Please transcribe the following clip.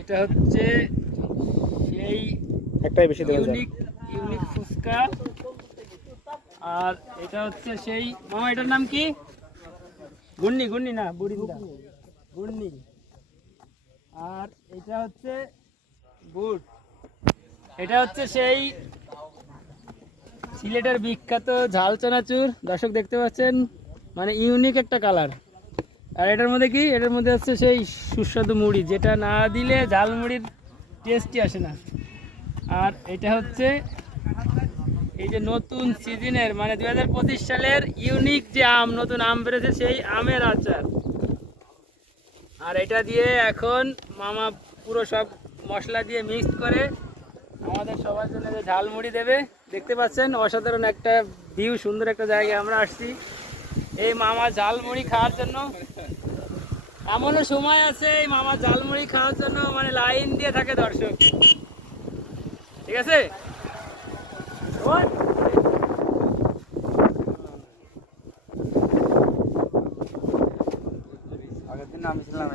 এটা হচ্ছে সেই একটাই বেশি দেওয়া যায়। Unique unique fuchka. আর এটা হচ্ছে সেই মামা, এটার নাম কি? গুন্নি, গুন্নি না বুড়িন্দা, গুন্নি। আর এটা হচ্ছে গুড়। এটা হচ্ছে সেই সিলেটের বিখ্যাত ঝাল চানাচুর। দর্শক দেখতে পাচ্ছেন, মানে ইউনিক একটা কালার। আর এটার মধ্যে কি? এটার মধ্যে হচ্ছে সেই সুস্বাদু মুড়ি, যেটা না দিলে ঝাল মুড়ির টেস্টই আসে না। আর এটা হচ্ছে এই যে নতুন সিজনের, মানে 2025 সালের ইউনিক যে আম, নতুন আম বেড়েছে, সেই আমের আচার। আর এটা দিয়ে এখন মামা পুরো সব মশলা দিয়ে মিক্সড করে আমাদের সবার জন্য যে ঝালমুড়ি দেবে। দেখতে পাচ্ছেন অসাধারণ একটা ভিউ, সুন্দর একটা জায়গায় আমরা আসছি এই মামা ঝালমুড়ি খাওয়ার জন্য। এমনও সময় আছে এই মামা ঝালমুড়ি খাওয়ার জন্য মানে লাইন দিয়ে থাকে দর্শক। ঠিক আছে, আগের দিন আমি ছিলাম